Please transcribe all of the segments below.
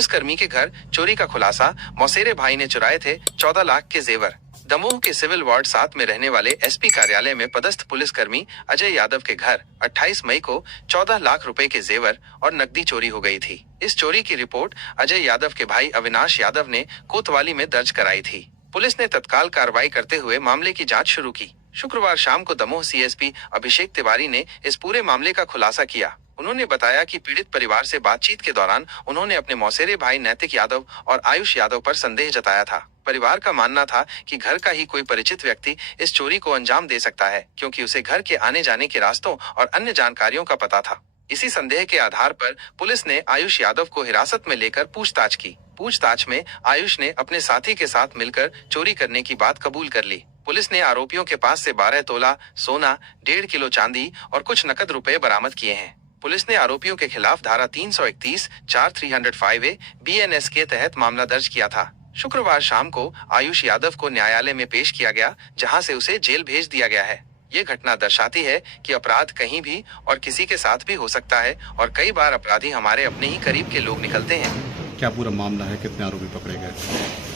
पुलिसकर्मी के घर चोरी का खुलासा, मौसेरे भाई ने चुराए थे 14 लाख के जेवर। दमोह के सिविल वार्ड 7 में रहने वाले एसपी कार्यालय में पदस्थ पुलिसकर्मी अजय यादव के घर 28 मई को 14 लाख रुपए के जेवर और नकदी चोरी हो गई थी। इस चोरी की रिपोर्ट अजय यादव के भाई अविनाश यादव ने कोतवाली में दर्ज कराई थी। पुलिस ने तत्काल कार्रवाई करते हुए मामले की जांच शुरू की। शुक्रवार शाम को दमोह सीएसपी अभिषेक तिवारी ने इस पूरे मामले का खुलासा किया। उन्होंने बताया कि पीड़ित परिवार से बातचीत के दौरान उन्होंने अपने मौसेरे भाई नैतिक यादव और आयुष यादव पर संदेह जताया था। परिवार का मानना था कि घर का ही कोई परिचित व्यक्ति इस चोरी को अंजाम दे सकता है, क्योंकि उसे घर के आने जाने के रास्तों और अन्य जानकारियों का पता था। इसी संदेह के आधार पर पुलिस ने आयुष यादव को हिरासत में लेकर पूछताछ की। पूछताछ में आयुष ने अपने साथी के साथ मिलकर चोरी करने की बात कबूल कर ली। पुलिस ने आरोपियों के पास से 12 तोला सोना, 1.5 किलो चांदी और कुछ नकद रुपए बरामद किए हैं। पुलिस ने आरोपियों के खिलाफ धारा 331, 4 305A BNS के तहत मामला दर्ज किया था। शुक्रवार शाम को आयुष यादव को न्यायालय में पेश किया गया, जहां से उसे जेल भेज दिया गया है। ये घटना दर्शाती है कि अपराध कहीं भी और किसी के साथ भी हो सकता है और कई बार अपराधी हमारे अपने ही करीब के लोग निकलते हैं। क्या पूरा मामला है, कितने आरोपी पकड़े गए?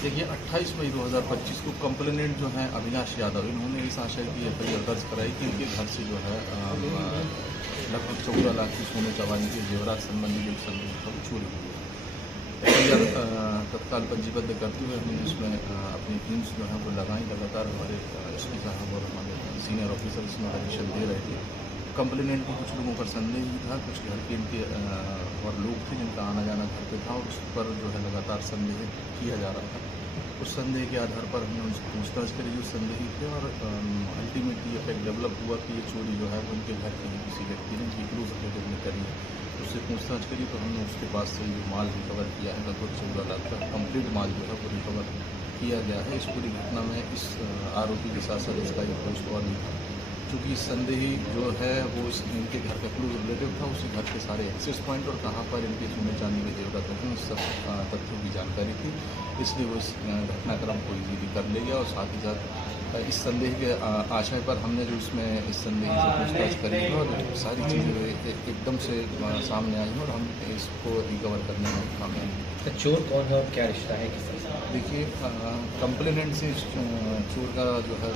देखिए 28 मई 2025 को कंप्लेनेंट जो है अविनाश यादव, इन्होंने इस आशय की एफआईआर दर्ज कराई कि इनके घर से जो है लगभग 14 लाख की सोने चांदी के जेवरात संबंधी जो संदेह चोरी हुई। तत्काल पंजीबद्ध करते हुए हमने इसमें अपनी टीम्स जो है वो लगाई। लगातार हमारे एसपी साहब और हमारे सीनियर ऑफिसर इसमें डायरेक्शन दे रहे थे। कंप्लेनेंट को कुछ लोगों पर संदेह ही था, कुछ घर के इनके और लोग थे जिनका आना जाना घर पे था और उस पर जो है लगातार संदेह किया जा रहा था। उस संदेह के आधार पर हमने उनसे पूछताछ करी जो संदेही थे और अल्टीमेटली इफेक्ट डेवलप हुआ कि ये चोरी जो है उनके घर के किसी व्यक्ति ने क्लोज रिलेटिव ने करी है। उससे पूछताछ करी तो हमने उसके पास से जो माल रिकवर किया है लगभग 14 लाख का कंप्लीट माल जो है वो रिकवर किया गया है। इस पूरी घटना में इस आरोपी के साथ साथ इसका एक पुलिस और भी था, चूँकि संदेही जो है वो इनके घर का क्लोज रिलेटिव था। उसी घर के सारे एक्सेस पॉइंट और कहाँ पर इनके सोने चांदी के जेवरात रखे उस सब तथ्यों की जानकारी थी, इसलिए वो इस घटनाक्रम को इजीली कर ले गया। और साथ ही साथ इस संदेह के आशय पर हमने जो इसमें इस संदेह से पूछताछ करी है और सारी चीज़ें एकदम से सामने आई हैं और हम इसको रिकवर करने में कामयाब हैं। तो चोर कौन है और क्या रिश्ता है किस? देखिए कंप्लेनेंट से चोर का जो है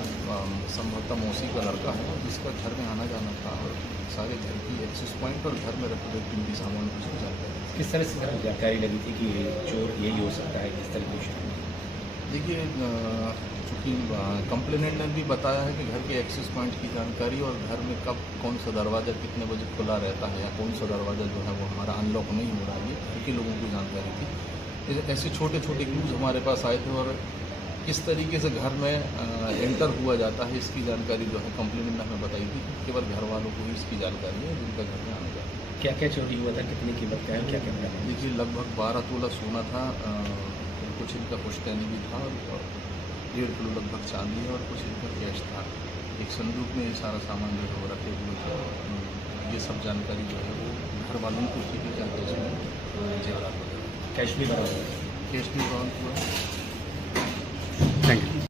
संभवतः मौसी का लड़का है जिसका घर में आना जाना था और सारे घर की एक्सेस पॉइंट और घर में रखे हुए कीमती सामान की जानकारी। किस तरह से जानकारी लगी थी कि चोर यही हो सकता है, किस तरह की? देखिए चूँकि कंप्लेनेंट ने भी बताया है कि घर के एक्सेस पॉइंट की जानकारी और घर में कब कौन सा दरवाज़ा कितने बजे खुला रहता है या कौन सा दरवाज़ा जो है वो हमारा अनलॉक नहीं हो रहा है, क्योंकि लोगों की जानकारी थी। ऐसे छोटे छोटे क्लूज हमारे पास आए थे और किस तरीके से घर में एंटर हुआ जाता है इसकी जानकारी जो है कंप्लेनेंट ने हमें बताई थी। केवल घर वालों को ही इसकी जानकारी है जिनका घर में आने जाता है। क्या क्या चोरी हुआ था, कितनी कीमत का है, क्या क्या? देखिए लगभग 12 तोला सोना था, कुछ इनका पुश्तैनी भी था और 1.5 किलो लगभग चांदी और कुछ इनका कैश था। एक संदूक में ये सारा सामान जो है वो रखे हुए थे। ये सब जानकारी जो है वो घर वालों को की जाती है। इसमें जेवरात वगैरह कैश भी बराबर? कैश भी बरामद हुआ।